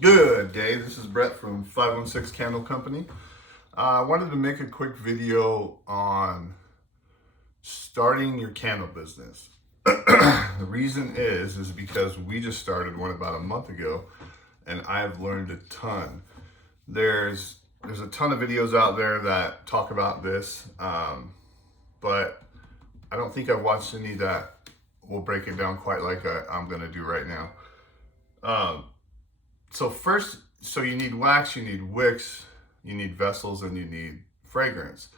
Good day. This is Brett from 516 Candle Company. I wanted to make a quick video on starting your candle business. The reason is because we just started one about a month ago, and I've learned a ton. There's a ton of videos out there that talk about this, but I don't think I've watched any that will break it down quite like I'm going to do right now. Um, so you need wax, you need wicks, you need vessels, and you need fragrance.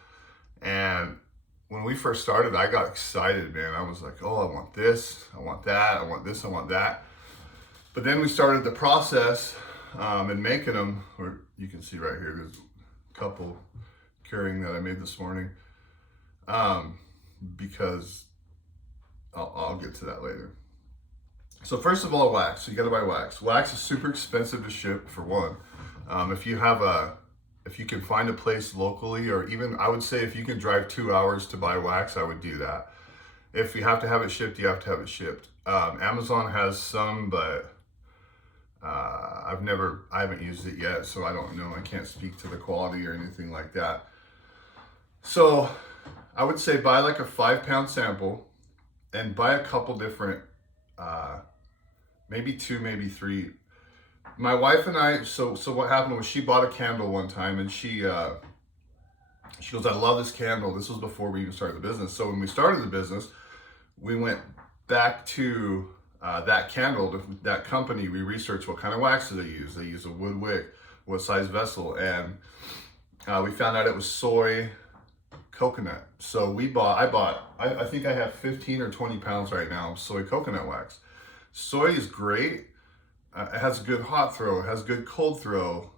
And when we first started, I got excited, man. I was like, oh, I want this, I want that, I want this, I want that. But then we started the process and making them, or you can see right here, there's a couple curing that I made this morning um, because I'll get to that later. So first of all, wax. So you got to buy wax. Wax is super expensive to ship for one. If you have if you can find a place locally, or even I would say if you can drive 2 hours to buy wax, I would do that. If you have to have it shipped, you have to have it shipped. Amazon has some, but I haven't used it yet, so I don't know. I can't speak to the quality or anything like that. So I would say buy like a 5 pound sample and buy a couple different uh, maybe two, maybe three. My wife and I. So what happened was she bought a candle one time, and she goes, "I love this candle." This was before we even started the business. So when we started the business, we went back to that candle, that company. We researched what kind of wax do they use. They use a wood wick, what size vessel, and we found out it was soy coconut. So I think I have 15 or 20 pounds right now of soy coconut wax. Soy is great. It has a good hot throw. It has good cold throw.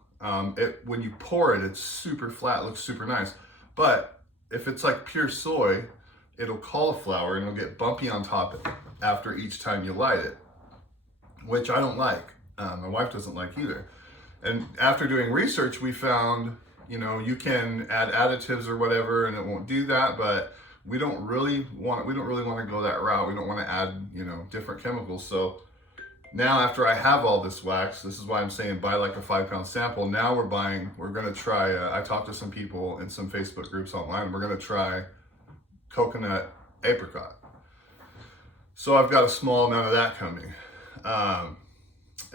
When you pour it, it's super flat. Looks super nice. But if it's like pure soy, it'll cauliflower and it'll get bumpy on top after each time you light it, which I don't like. My wife doesn't like either. And after doing research, we found, you can add additives or whatever, and it won't do that. But we don't really want to go that route. We don't want to add, different chemicals. So now after I have all this wax, this is why I'm saying buy like a 5 pound sample. Now we're going to try, I talked to some people in some Facebook groups online. We're going to try coconut apricot. So I've got a small amount of that coming. And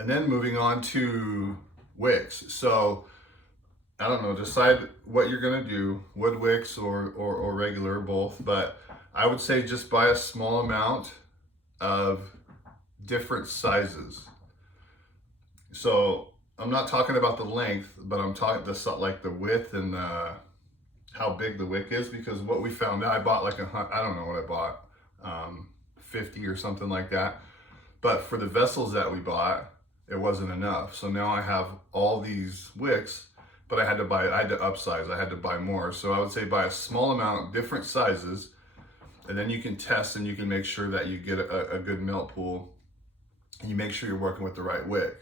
then moving on to wicks. So I don't know, decide what you're gonna do, wood wicks or regular, both. But I would say just buy a small amount of different sizes. So I'm not talking about the length, but I'm talking like the width and how big the wick is. Because what we found out, I bought like I don't know what I bought, 50 or something like that. But for the vessels that we bought, it wasn't enough. So now I have all these wicks, but I had to upsize. I had to buy more. So I would say buy a small amount, different sizes, and then you can test and you can make sure that you get a good melt pool, and you make sure you're working with the right wick.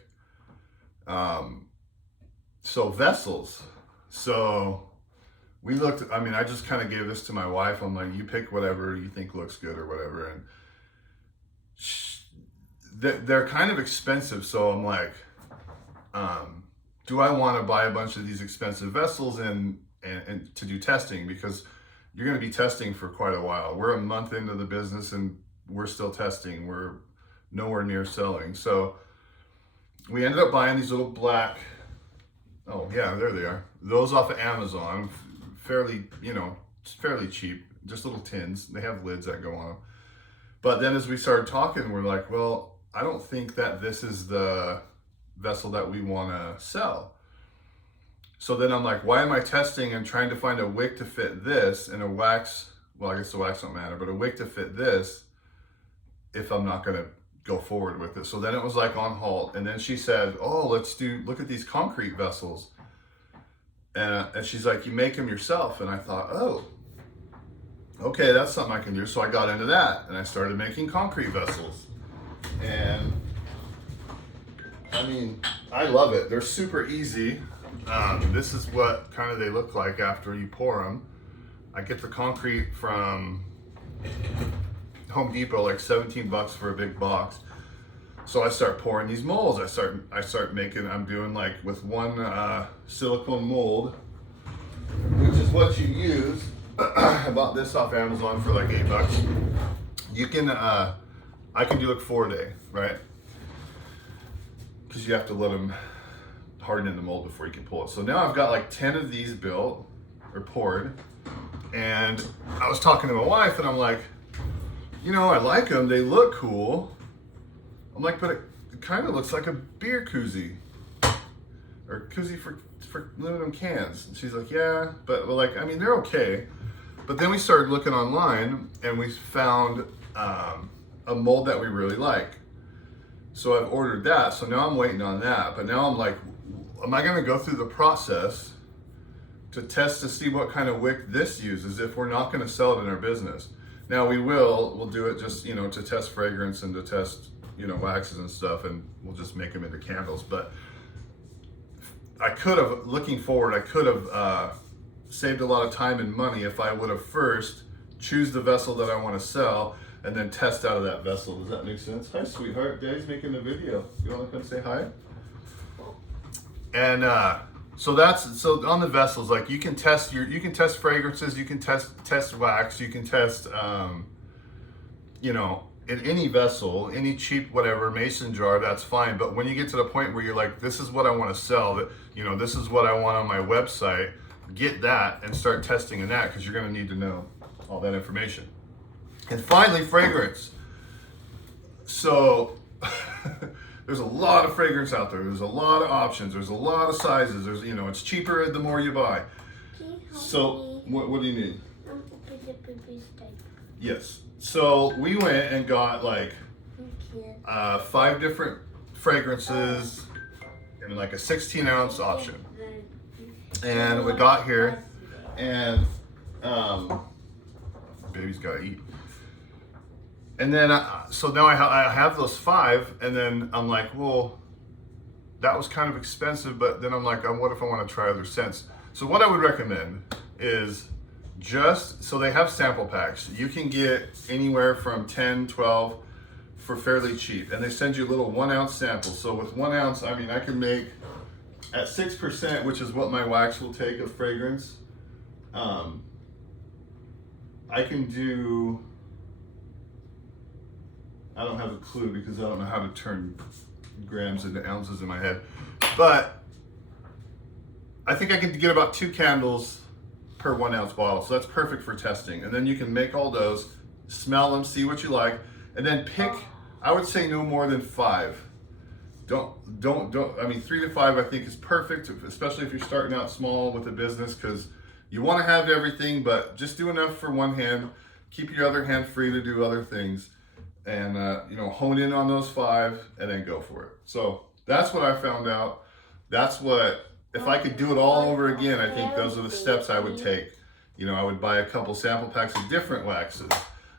So vessels. So I just kind of gave this to my wife. I'm like, you pick whatever you think looks good or whatever. And they're kind of expensive. So I'm like, do I want to buy a bunch of these expensive vessels and to do testing? Because you're going to be testing for quite a while. We're a month into the business and we're still testing. We're nowhere near selling. So we ended up buying these little black, oh yeah, there they are. Those off of Amazon, fairly cheap, just little tins. They have lids that go on them. But then as we started talking, we're like, well, I don't think that this is the vessel that we want to sell. So then I'm like, why am I testing and trying to find a wick to fit this and a wax? Well, I guess the wax don't matter, but a wick to fit this if I'm not going to go forward with it. So then it was like on halt. And then she said, oh, look at these concrete vessels. And she's like, you make them yourself. And I thought, oh, okay, that's something I can do. So I got into that and I started making concrete vessels. And I mean, I love it. They're super easy. This is what kind of they look like after you pour them. I get the concrete from Home Depot, like $17 for a big box. So I start pouring these molds. I start making, I'm doing like with one silicone mold, which is what you use. I bought this off Amazon for like $8. You can, I can do like 4-day, right? Because you have to let them harden in the mold before you can pull it. So now I've got like 10 of these built or poured. And I was talking to my wife and I'm like, you know, I like them. They look cool. I'm like, but it kind of looks like a beer koozie or koozie for aluminum cans. And she's like, yeah, but like, I mean, they're okay. But then we started looking online and we found a mold that we really like. So I've ordered that. So now I'm waiting on that. But now I'm like, am I going to go through the process to test to see what kind of wick this uses if we're not going to sell it in our business? Now we'll do it just, you know, to test fragrance and to test, you know, waxes and stuff, and we'll just make them into candles. But I could have, looking forward, I could have saved a lot of time and money if I would have first choose the vessel that I want to sell and then test out of that vessel. Does that make sense? Hi, sweetheart. Daddy's making a video. You want to come say hi? And so on the vessels, like you can test fragrances, you can test wax, you can test, you know, in any vessel, any cheap whatever mason jar, that's fine. But when you get to the point where you're like, this is what I want to sell, that, you know, this is what I want on my website, get that and start testing in that, because you're going to need to know all that information. And finally, fragrance. So there's a lot of fragrance out there. There's a lot of options. There's a lot of sizes. There's, you know, it's cheaper the more you buy. So what do you need? Yes. So we went and got like 5 different fragrances in like a 16-ounce option. And we got here and baby's gotta eat. And then, so now I have those 5, and then I'm like, well, that was kind of expensive, but then I'm like, what if I want to try other scents? So what I would recommend is so they have sample packs. You can get anywhere from 10, 12 for fairly cheap, and they send you little 1-ounce samples. So with 1 ounce, I mean, I can make at 6%, which is what my wax will take of fragrance. I can do, I don't have a clue because I don't know how to turn grams into ounces in my head, but I think I can get about 2 candles per 1-ounce bottle. So that's perfect for testing. And then you can make all those, smell them, see what you like, and then pick, I would say no more than 5. I mean, 3 to 5 I think is perfect, especially if you're starting out small with a business, because you want to have everything, but just do enough for one hand, keep your other hand free to do other things. And you know, hone in on those 5 and then go for it. So that's what I found out. That's what, if I could do it all over again, I think those are the steps I would take. You know, I would buy a couple sample packs of different waxes.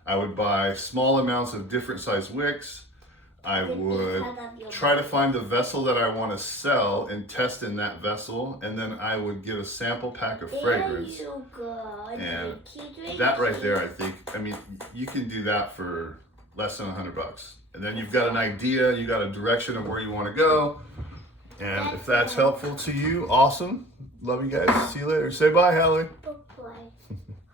I would buy small amounts of different size wicks. I would try to find the vessel that I want to sell and test in that vessel. And then I would get a sample pack of fragrance. And that right there, I think, I mean, you can do that for less than $100. And then you've got an idea, you got a direction of where you want to go. And if that's helpful to you, awesome. Love you guys. See you later. Say bye, Hallie.